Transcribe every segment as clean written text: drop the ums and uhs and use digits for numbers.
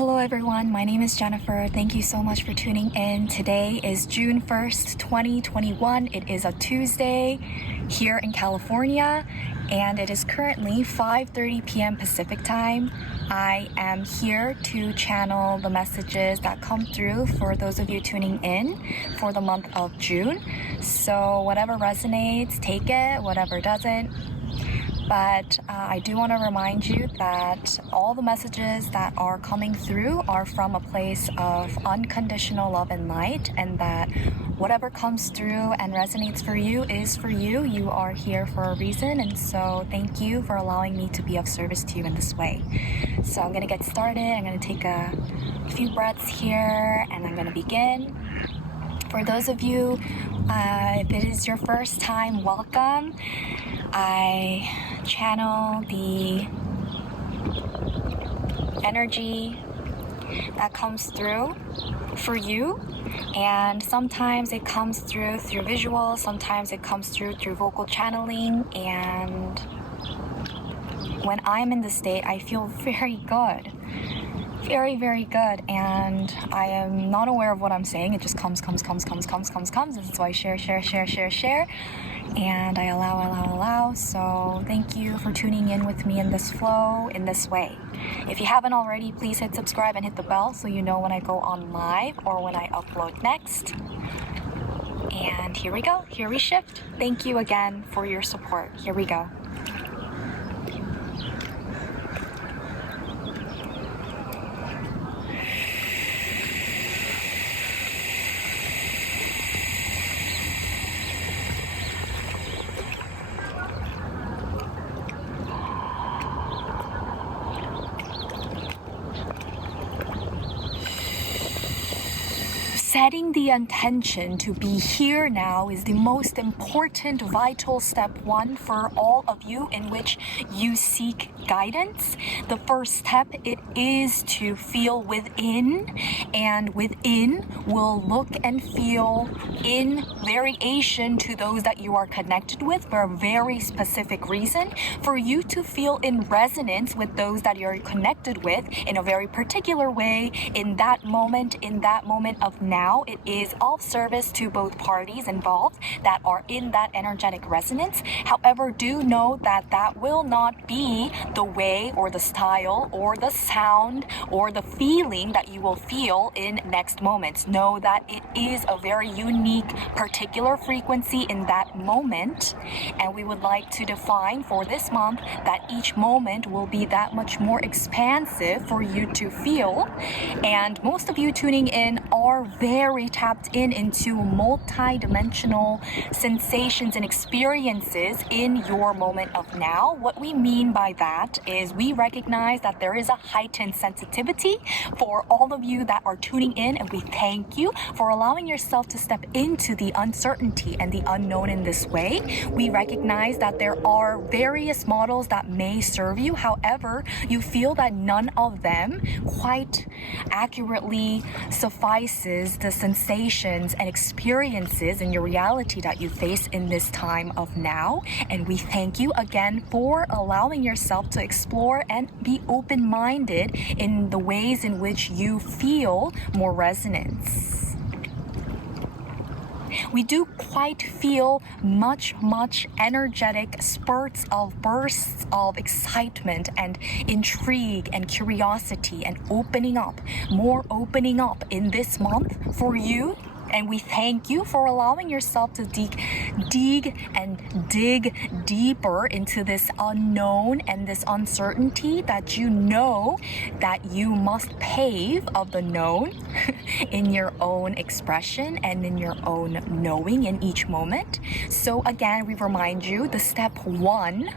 Hello everyone, my name is Jennifer. Thank you so much for tuning in. Today is June 1st, 2021. It is a Tuesday here in California and it is currently 5:30 p.m. Pacific time. I am here to channel the messages that come through for those of you tuning in for the month of June. So whatever resonates, take it, whatever doesn't. But I do want to remind you that all the messages that are coming through are from a place of unconditional love and light, and that whatever comes through and resonates for you is for you. You are here for a reason, and so thank you for allowing me to be of service to you in this way. So I'm going to get started. I'm going to take a few breaths here, and I'm going to begin. For those of you, if it is your first time, welcome. I channel the energy that comes through for you, and sometimes it comes through visual, sometimes it comes through vocal channeling, and when I'm in the state I feel very good. Very, very good, and I am not aware of what I'm saying. It just comes, and so I share, and I allow. So thank you for tuning in with me in this flow, in this way. If you haven't already, please hit subscribe and hit the bell so you know when I go on live or when I upload next. And here we go, here we shift. Thank you again for your support. Here we go. Setting the intention to be here now is the most important, vital step one for all of you in which you seek guidance. The first step, it is to feel within, and within will look and feel in variation to those that you are connected with for a very specific reason. For you to feel in resonance with those that you're connected with in a very particular way in that moment of now, it is of service to both parties involved that are in that energetic resonance. However, do know that that will not be the way or the style or the sound or the feeling that you will feel in next moments. Know that it is a very unique, particular frequency in that moment, and we would like to define for this month that each moment will be that much more expansive for you to feel. And most of you tuning in are very tapped into multi-dimensional sensations and experiences in your moment of now. What we mean by that is we recognize that there is a heightened sensitivity for all of you that are tuning in, and we thank you for allowing yourself to step into the uncertainty and the unknown in this way. We recognize that there are various models that may serve you. However, you feel that none of them quite accurately suffices the sensations and experiences in your reality that you face in this time of now. And we thank you again for allowing yourself to explore and be open-minded in the ways in which you feel more resonance. We do quite feel much energetic spurts of bursts of excitement and intrigue and curiosity and opening up, more opening up in this month for you. And we thank you for allowing yourself to dig deeper into this unknown and this uncertainty that you know that you must pave of the known in your own expression and in your own knowing in each moment. So again, we remind you, the step one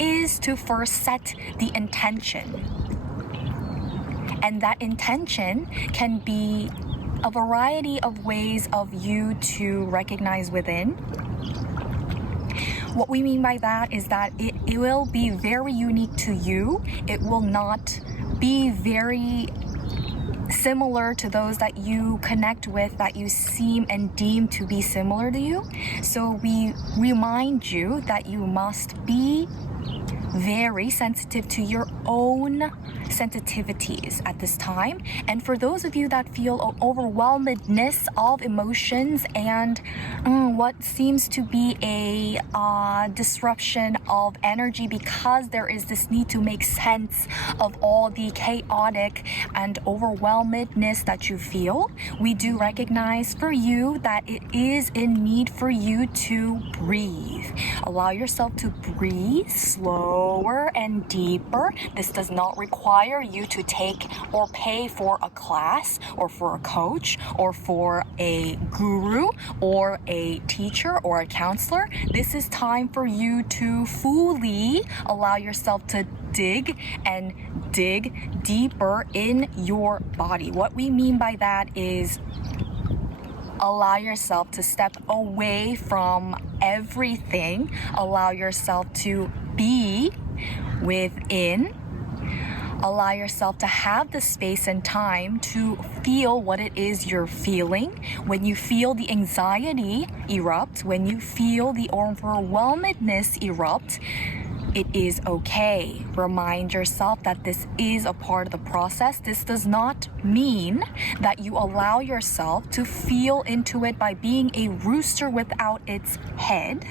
is to first set the intention. And that intention can be a variety of ways of you to recognize within. What we mean by that is that it will be very unique to you. It will not be very similar to those that you connect with, that you seem and deem to be similar to you. So we remind you that you must be very sensitive to your own sensitivities at this time. And for those of you that feel overwhelmedness of emotions and what seems to be a disruption of energy, because there is this need to make sense of all the chaotic and overwhelmedness that you feel, we do recognize for you that it is in need for you to breathe. Allow yourself to breathe slower and deeper. This does not require you to take or pay for a class or for a coach or for a guru or a teacher or a counselor. This is time for you to fully allow yourself to dig and dig deeper in your body. What we mean by that is allow yourself to step away from everything. Allow yourself to be within. Allow yourself to have the space and time to feel what it is you're feeling. When you feel the anxiety erupt, when you feel the overwhelmedness erupt, it is okay. Remind yourself that this is a part of the process. This does not mean that you allow yourself to feel into it by being a rooster without its head,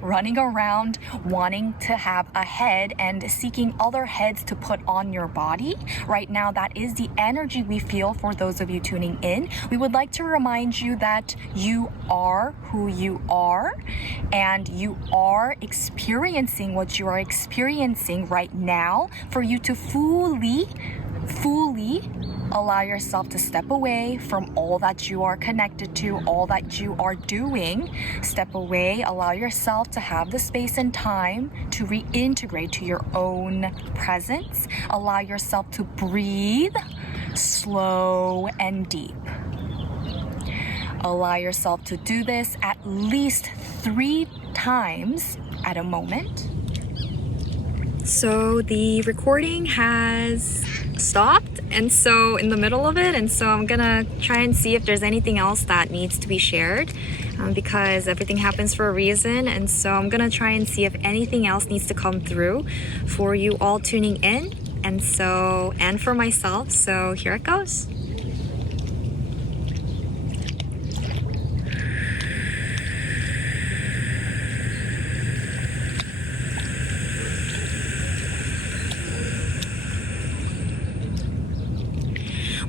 running around wanting to have a head and seeking other heads to put on your body. Right now, that is the energy we feel for those of you tuning in. We would like to remind you that you are who you are, and you are experiencing what you are experiencing right now. For you to fully allow yourself to step away from all that you are connected to, all that you are doing. Step away, allow yourself to have the space and time to reintegrate to your own presence. Allow yourself to breathe slow and deep. Allow yourself to do this at least 3 times at a moment. So the recording has stopped, and so in the middle of it, and so I'm gonna try and see if there's anything else that needs to be shared, because everything happens for a reason. And so I'm gonna try and see if anything else needs to come through for you all tuning in, and for myself. So here it goes.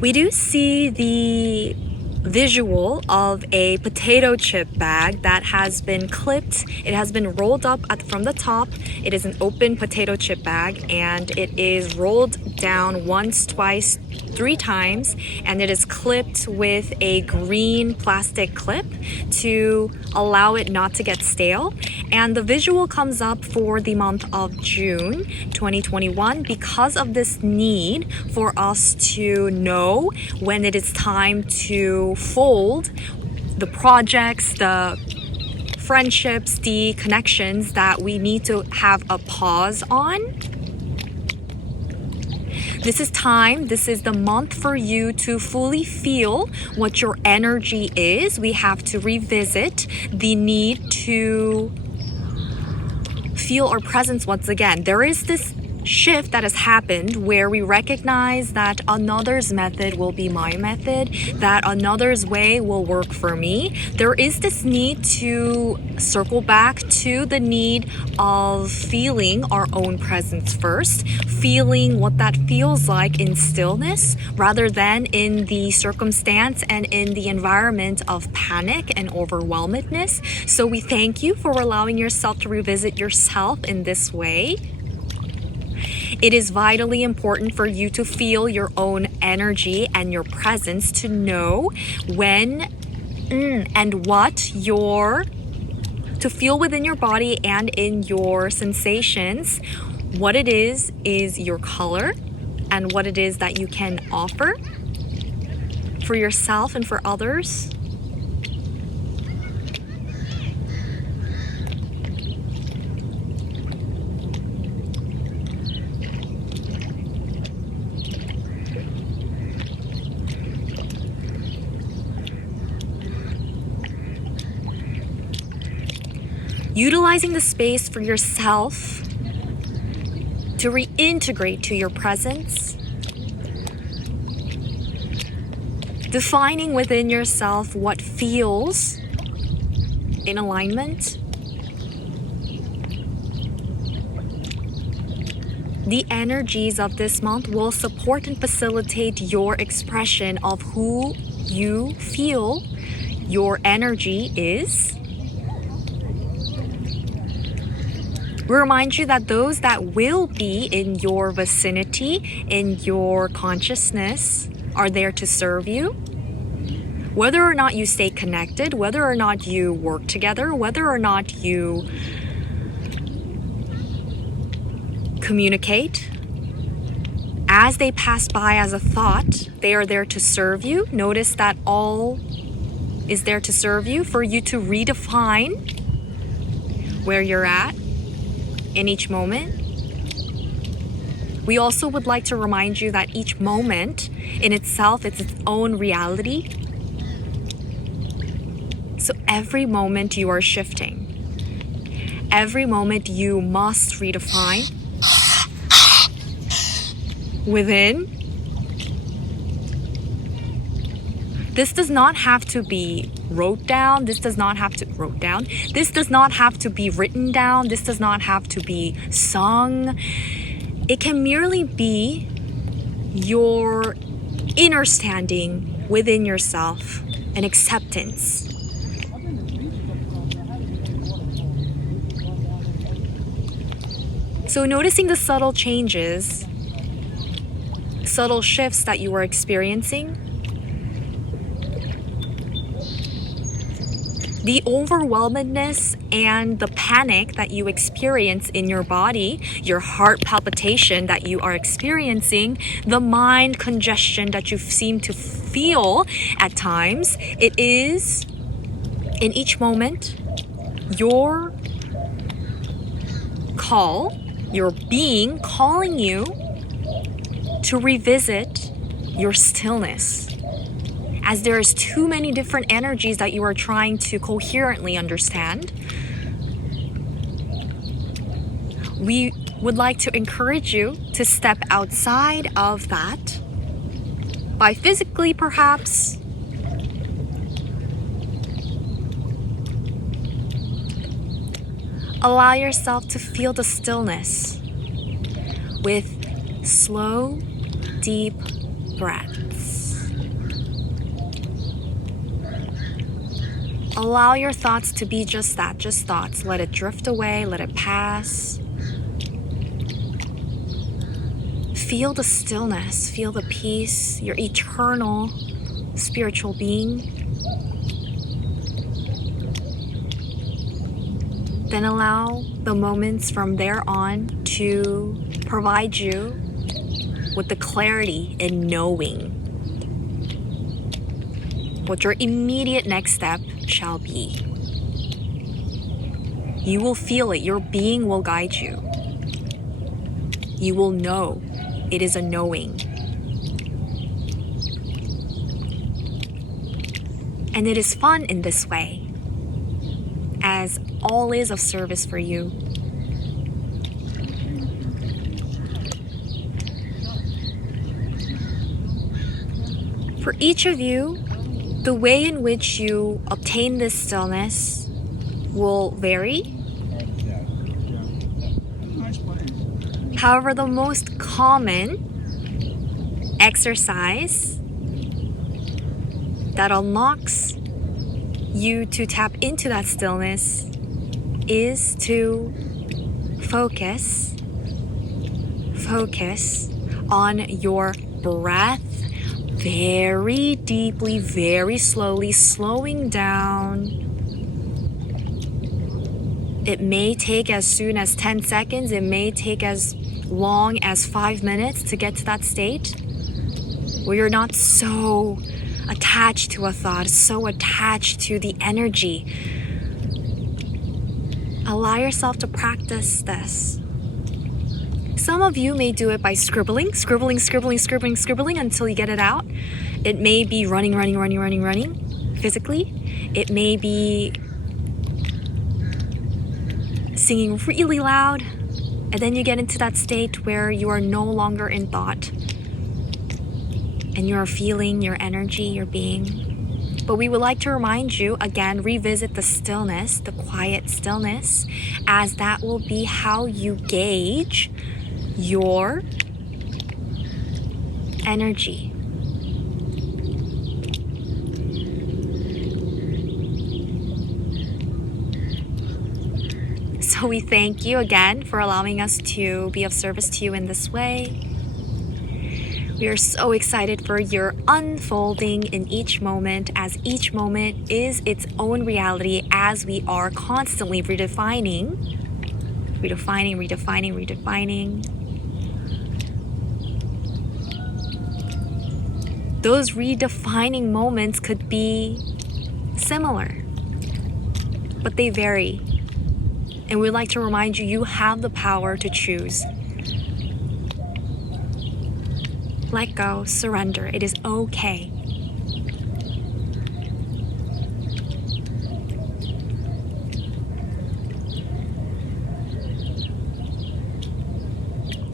We do see the visual of a potato chip bag that has been clipped. It has been rolled up from the top. It is an open potato chip bag, and it is rolled down once, twice, 3 times, and it is clipped with a green plastic clip to allow it not to get stale. And the visual comes up for the month of June 2021 because of this need for us to know when it is time to fold the projects, the friendships, the connections that we need to have a pause on. This is time, this is the month for you to fully feel what your energy is. We have to revisit the need to feel our presence once again. There is this shift that has happened where we recognize that another's method will be my method, that another's way will work for me. There is this need to circle back to the need of feeling our own presence first, feeling what that feels like in stillness rather than in the circumstance and in the environment of panic and overwhelmedness. So we thank you for allowing yourself to revisit yourself in this way. It is vitally important for you to feel your own energy and your presence, to know when and what to feel within your body and in your sensations, what it is your color and what it is that you can offer for yourself and for others. Utilizing the space for yourself to reintegrate to your presence, defining within yourself what feels in alignment. The energies of this month will support and facilitate your expression of who you feel your energy is. We remind you that those that will be in your vicinity, in your consciousness, are there to serve you. Whether or not you stay connected, whether or not you work together, whether or not you communicate, as they pass by as a thought, they are there to serve you. Notice that all is there to serve you, for you to redefine where you're at in each moment. We also would like to remind you that each moment in itself is its own reality. So every moment you are shifting. Every moment you must redefine within. This does not have to be wrote down. This does not have to be written down. This does not have to be sung. It can merely be your inner standing within yourself, an acceptance. So noticing the subtle changes, subtle shifts that you are experiencing, the overwhelmedness and the panic that you experience in your body, your heart palpitation that you are experiencing, the mind congestion that you seem to feel at times, it is in each moment your call, your being calling you to revisit your stillness. As there is too many different energies that you are trying to coherently understand, we would like to encourage you to step outside of that by physically perhaps allow yourself to feel the stillness with slow, deep breaths. Allow your thoughts to be just that, just thoughts. Let it drift away, let it pass. Feel the stillness, feel the peace, your eternal spiritual being. Then allow the moments from there on to provide you with the clarity in knowing what your immediate next step shall be. You will feel it. Your being will guide you. You will know. It is a knowing. And it is fun in this way, as all is of service for you. For each of you, the way in which you obtain this stillness will vary. However, the most common exercise that unlocks you to tap into that stillness is to focus on your breath very deeply, very slowly, slowing down. It may take as soon as 10 seconds, it may take as long as 5 minutes to get to that state where you're not so attached to a thought, so attached to the energy. Allow yourself to practice this. Some of you may do it by scribbling until you get it out. It may be running physically. It may be singing really loud. And then you get into that state where you are no longer in thought and you're feeling your energy, your being. But we would like to remind you, again, revisit the stillness, the quiet stillness, as that will be how you gauge your energy. So we thank you again for allowing us to be of service to you in this way. We are so excited for your unfolding in each moment, as each moment is its own reality, as we are constantly redefining. Those redefining moments could be similar, but they vary. And we'd like to remind you, you have the power to choose. Let go, surrender. It is okay.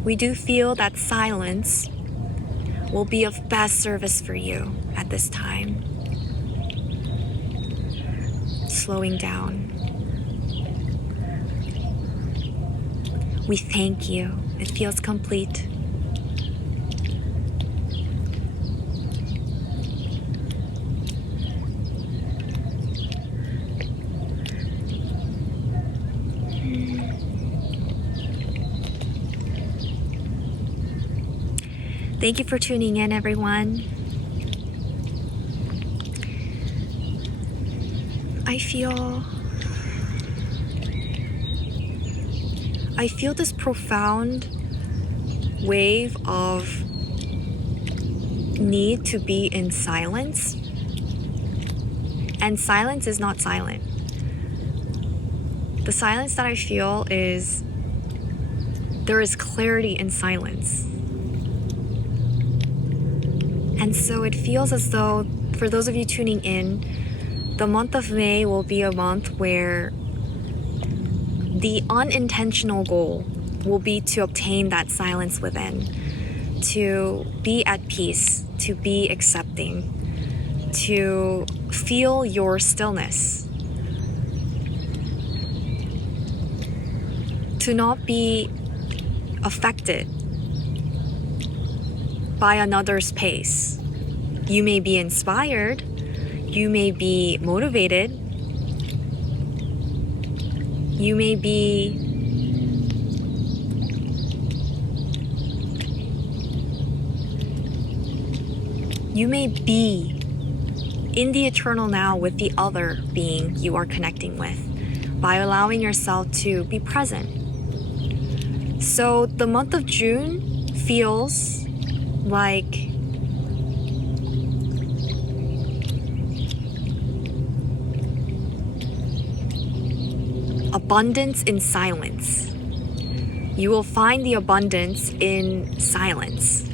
We do feel that silence will be of best service for you at this time. Slowing down. We thank you. It feels complete. Thank you for tuning in, everyone. I feel this profound wave of need to be in silence. And silence is not silent. The silence that I feel is there is clarity in silence. And so it feels as though, for those of you tuning in, the month of May will be a month where the unintentional goal will be to obtain that silence within, to be at peace, to be accepting, to feel your stillness, to not be affected by another's pace. You may be inspired, you may be motivated, you may be in the eternal now with the other being you are connecting with by allowing yourself to be present. So the month of June feels like abundance in silence. You will find the abundance in silence.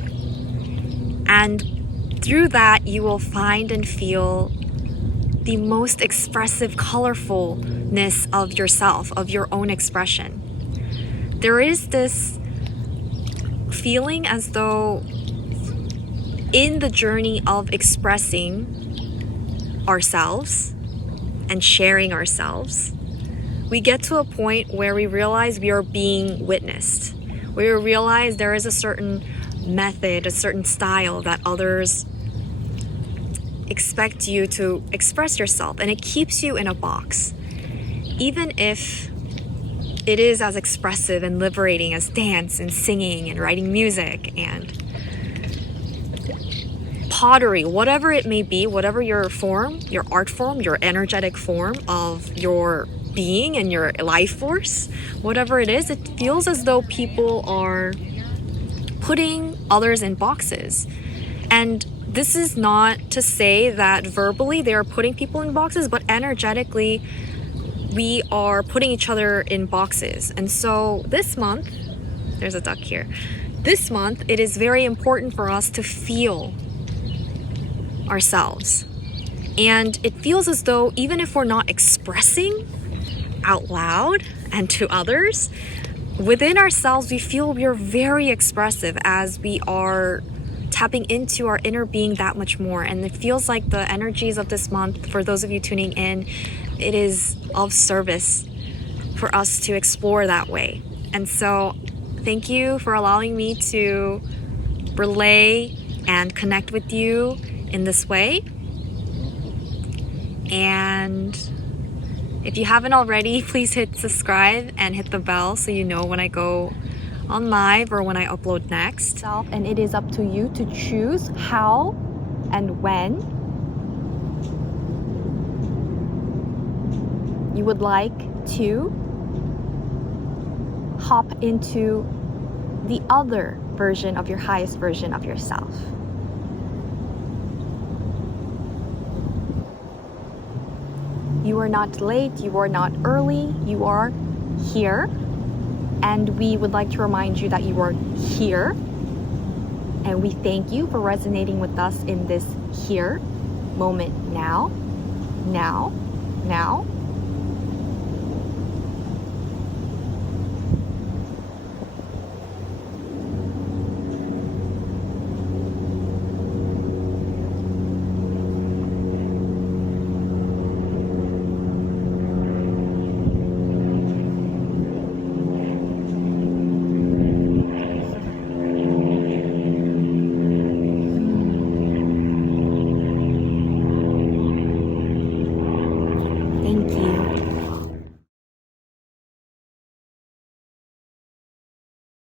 And through that, you will find and feel the most expressive colorfulness of yourself, of your own expression. There is this feeling as though in the journey of expressing ourselves and sharing ourselves, we get to a point where we realize we are being witnessed. We realize there is a certain method, a certain style that others expect you to express yourself, and it keeps you in a box. Even if it is as expressive and liberating as dance and singing and writing music and pottery, whatever it may be, whatever your form, your art form, your energetic form of your being and your life force, whatever it is, it feels as though people are putting others in boxes. And this is not to say that verbally they are putting people in boxes, but energetically we are putting each other in boxes. And so this month, there's a duck here. This month, it is very important for us to feel ourselves. And it feels as though even if we're not expressing out loud and to others, within ourselves, we feel we're very expressive as we are tapping into our inner being that much more. And it feels like the energies of this month, for those of you tuning in, it is of service for us to explore that way. And so thank you for allowing me to relay and connect with you in this way. And if you haven't already, please hit subscribe and hit the bell so you know when I go on live or when I upload next. And it is up to you to choose how and when you would like to hop into the other version of your highest version of yourself. You are not late, you are not early, you are here. And we would like to remind you that you are here. And we thank you for resonating with us in this here moment now, now, now.